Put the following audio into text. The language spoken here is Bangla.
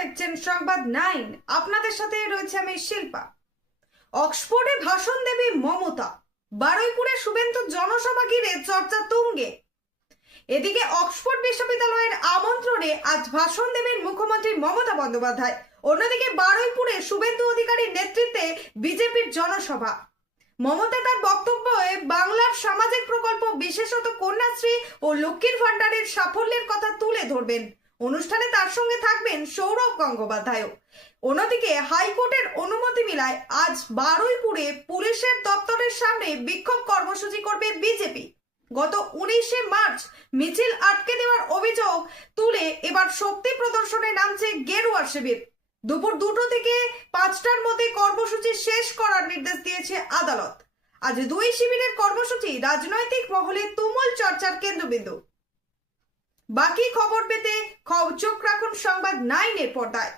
দেখছেন সংবাদ নাইন। আপনাদের সাথে রয়েছে আমি শিল্পা। অক্সফোর্ডে ভাষণ দেবে মমতা। বারুইপুরে শুভেন্দু জনসভা ঘিরে চর্চা তুঙ্গে। এদিকে অক্সফোর্ড বিশ্ববিদ্যালয়ের আমন্ত্রণে আজ ভাষণ দেবেন মুখ্যমন্ত্রী মমতা বন্দ্যোপাধ্যায়। অন্যদিকে বারুইপুরে শুভেন্দু অধিকারীর নেতৃত্বে বিজেপির জনসভা। মমতা তার বক্তব্যে বাংলার সামাজিক প্রকল্প বিশেষত কন্যাশ্রী ও লক্ষ্মীর ভাণ্ডারের সাফল্যের কথা তুলে ধরবেন। অনুষ্ঠানে তার সঙ্গে থাকবেন সৌরভ গঙ্গোপাধ্যায়ও। অন্যদিকে হাইকোর্টের অনুমতি মিলায় আজ বারুইপুরে পুলিশের দপ্তরের সামনে বিক্ষোভ কর্মসূচি করবে বিজেপি। গত উনিশে মার্চ মিছিল আটকে দেওয়ার অভিযোগ তুলে এবার শক্তি প্রদর্শনে নামছে গেরুয়া শিবির। দুপুর দুটো থেকে পাঁচটার মধ্যে কর্মসূচি শেষ করার নির্দেশ দিয়েছে আদালত। আজ দুই শিবিরের কর্মসূচি রাজনৈতিক মহলে তুমুল চর্চার কেন্দ্রবিন্দু। বাকি খবর পেতে চোখ রাখুন সংবাদ নাইনের পর্দায়।